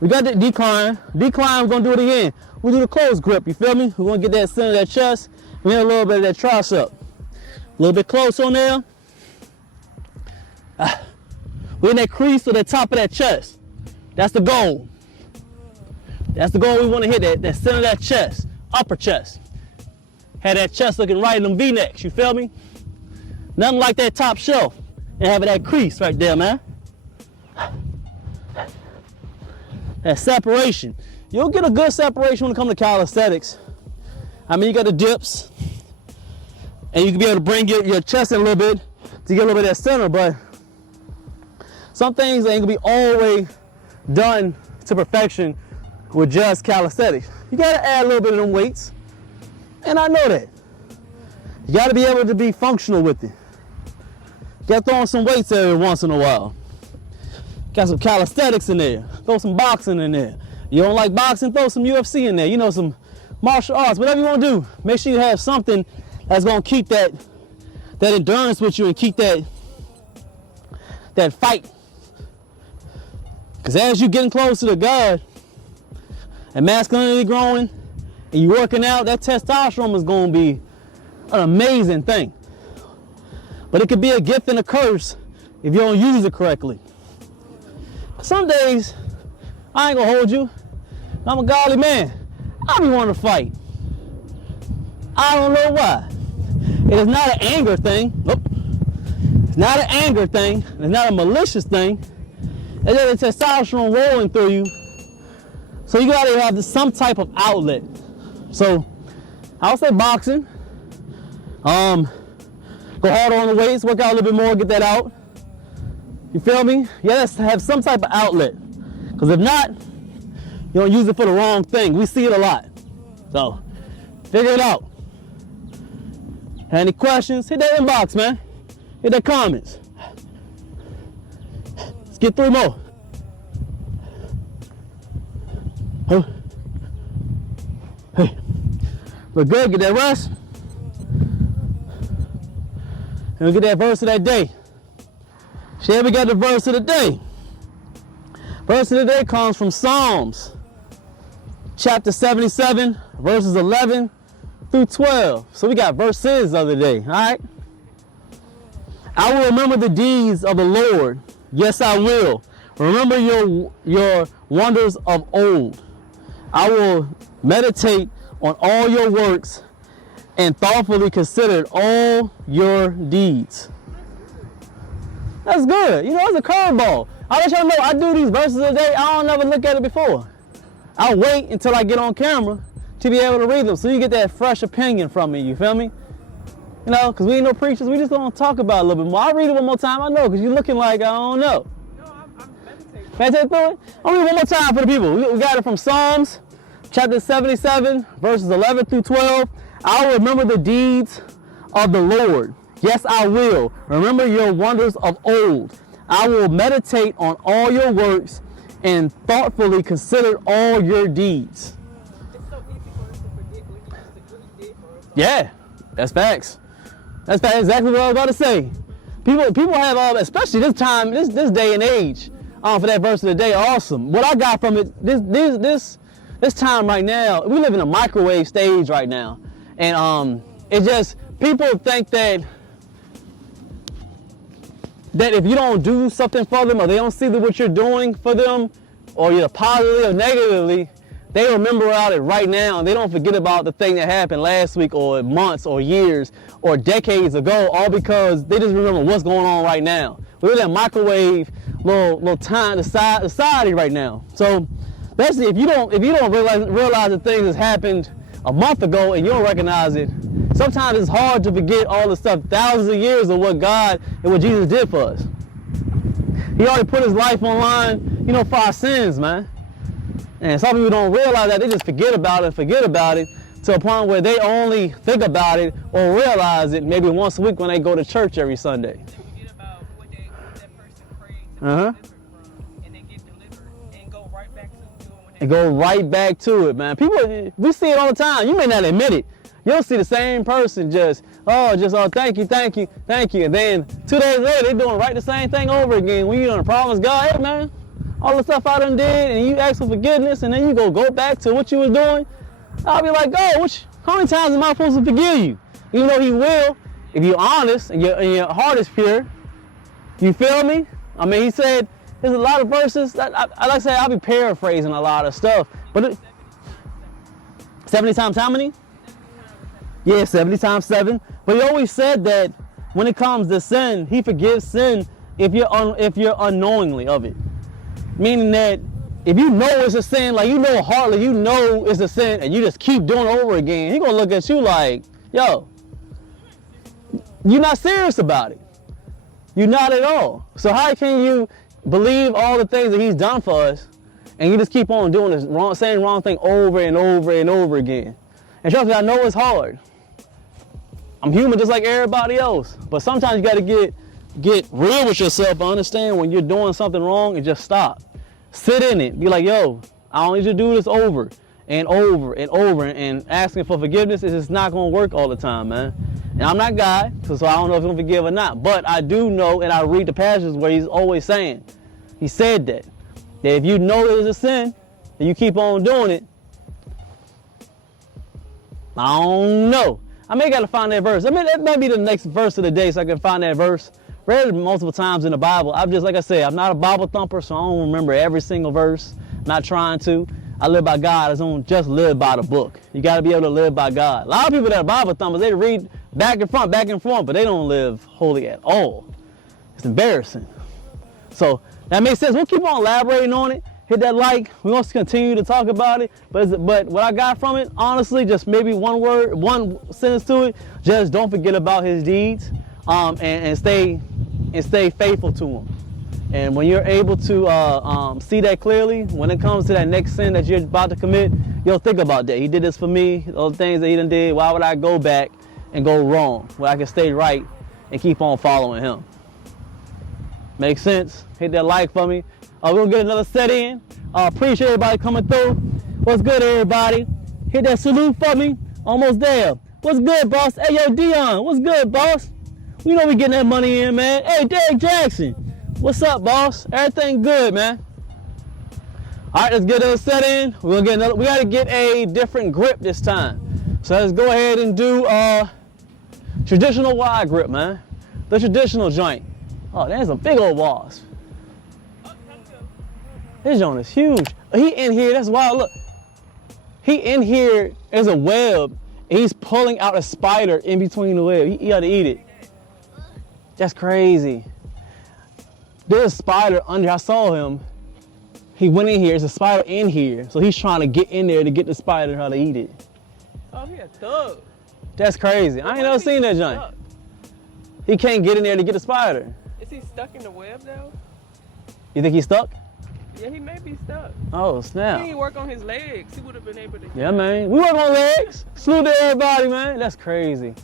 We got the decline. Decline, we're going to do it again. We'll do the close grip, you feel me? We're going to get that center of that chest. We get a little bit of that tricep. A little bit close on there. We're in that crease to the top of that chest. That's the goal. That's the goal we want to hit, that center of that chest, upper chest. Have that chest looking right in them V-necks, you feel me? Nothing like that top shelf and having that crease right there, man. That separation. You'll get a good separation when it comes to calisthenics. I mean, you got the dips, and you can be able to bring your chest in a little bit to get a little bit of that center, but some things ain't gonna be always done to perfection with just calisthenics. You gotta add a little bit of them weights, and I know that. You gotta be able to be functional with it. You gotta throw on some weights every once in a while. Got some calisthenics in there, throw some boxing in there. You don't like boxing, throw some UFC in there, you know, some martial arts, whatever you wanna do. Make sure you have something that's gonna keep that endurance with you and keep that fight. Because as you're getting closer to God and masculinity growing and you're working out, that testosterone is going to be an amazing thing. But it could be a gift and a curse if you don't use it correctly. Some days, I ain't going to hold you. I'm a godly man. I be wanting to fight. I don't know why. It is not an anger thing. Nope. It's not an anger thing. It's not a malicious thing. It's just the testosterone rolling through you. So you gotta have some type of outlet. So I would say boxing. Go harder on the weights, work out a little bit more, get that out. You feel me? You gotta have some type of outlet. Because if not, you don't use it for the wrong thing. We see it a lot. So figure it out. Have any questions? Hit that inbox, man. Hit that comments. Let's get 3 more. Hey, look good, get that rest. And we'll get that verse of that day. Shall we got the verse of the day? Verse of the day comes from Psalms, chapter 77, verses 11 through 12. So we got verses of the day, all right? I will remember the deeds of the Lord. Yes, I will. Remember your wonders of old. I will meditate on all your works and thoughtfully consider all your deeds. That's good. You know, it's a curveball. I'll let y'all know I do these verses a day. I don't never look at it before. I wait until I get on camera to be able to read them so you get that fresh opinion from me. You feel me? You know, because we ain't no preachers. We just gonna talk about it a little bit more. I'll read it one more time. I know, because you're looking like I don't know. No, I'm meditating. Meditate through it? I'll read it one more time for the people. We got it from Psalms, chapter 77, verses 11 through 12. I will remember the deeds of the Lord. Yes, I will. Remember your wonders of old. I will meditate on all your works and thoughtfully consider all your deeds. It's so easy for us to forget what he did for us. Yeah, that's facts. That's exactly what I was about to say. People have, especially this time, this day and age, for that verse of the day, awesome. What I got from it, this time right now, we live in a microwave stage right now, and it just, people think that if you don't do something for them, or they don't see what you're doing for them, or either positively or negatively, they remember about it right now, and they don't forget about the thing that happened last week, or months, or years, or decades ago, all because they just remember what's going on right now. We're in that microwave little time society right now. So, especially if you don't realize the things that's happened a month ago and you don't recognize it, sometimes it's hard to forget all the stuff, thousands of years of what God and what Jesus did for us. He already put his life on line, you know, for our sins, man. And some people don't realize that. They just forget about it to a point where they only think about it or realize it maybe once a week when they go to church every Sunday. They forget about what that person prayed to Uh-huh. be delivered from, and they get delivered and go right back to doing what they And go right back to it, man. People, we see it all the time. You may not admit it. You'll see the same person just thank you. And then 2 days later, they're doing right the same thing over again. When you're on a problem with God, hey man, all the stuff I done did, and you ask for forgiveness, and then you go back to what you was doing, I'll be like, God, how many times am I supposed to forgive you? Even though he will, if you're honest and your heart is pure. You feel me? I mean, he said, there's a lot of verses, I like to say, I'll be paraphrasing a lot of stuff, but 70 times how many? Yeah, 70 times 7. But he always said that when it comes to sin, he forgives sin if you're unknowingly of it. Meaning that if you know it's a sin, like you know heartily, you know it's a sin, and you just keep doing it over again, he gonna look at you like, yo, you're not serious about it. You're not at all. So how can you believe all the things that he's done for us, and you just keep on doing this same wrong thing over and over and over again? And trust me, I know it's hard. I'm human just like everybody else. But sometimes you gotta get real with yourself and understand when you're doing something wrong and just stop. Sit in it. Be like, yo, I don't need you to do this over and over and over, and asking for forgiveness is just not gonna work all the time, man. And I'm not God, so I don't know if he'll forgive or not. But I do know, and I read the passages where he's always saying, he said that if you know there's a sin and you keep on doing it, I don't know. I may gotta find that verse. I mean, that might be the next verse of the day, so I can find that verse. Read it multiple times in the Bible. I'm just, like I said, I'm not a Bible thumper, so I don't remember every single verse. I'm not trying to. I live by God. I don't just live by the book. You gotta be able to live by God. A lot of people that are Bible thumpers, they read back and front, but they don't live holy at all. It's embarrassing. So that makes sense. We'll keep on elaborating on it. Hit that like. We're going to continue to talk about it. But what I got from it, honestly, just maybe one sentence to it. Just don't forget about his deeds, and stay faithful to him. And when you're able to see that clearly, when it comes to that next sin that you're about to commit, you'll think about that. He did this for me. All the things that he done did. Why would I go back and go wrong when I can stay right and keep on following him? Makes sense? Hit that like for me. We're going to get another set in. Appreciate everybody coming through. What's good, everybody? Hit that salute for me. Almost there. What's good, boss? Hey, yo, Dion. What's good, boss? You know we getting that money in, man. Hey, Derek Jackson. What's up, boss? Everything good, man. All right, let's get another set in. We're going to get another. We got to get a different grip this time. So let's go ahead and do traditional wide grip, man. The traditional joint. Oh, there's a big old boss. This joint is huge. He in here, that's wild. Look. He in here, there's a web, and he's pulling out a spider in between the web. He got to eat it. That's crazy. There's a spider under, I saw him. He went in here, there's a spider in here. So he's trying to get in there to get the spider how to eat it. Oh, he a thug. That's crazy. I ain't never seen that joint. He can't get in there to get the spider. Is he stuck in the web though? You think he's stuck? Yeah, he may be stuck. Oh, snap. He didn't work on his legs. He would have been able to. Yeah, man. We work on legs. Salute to everybody, man. That's crazy.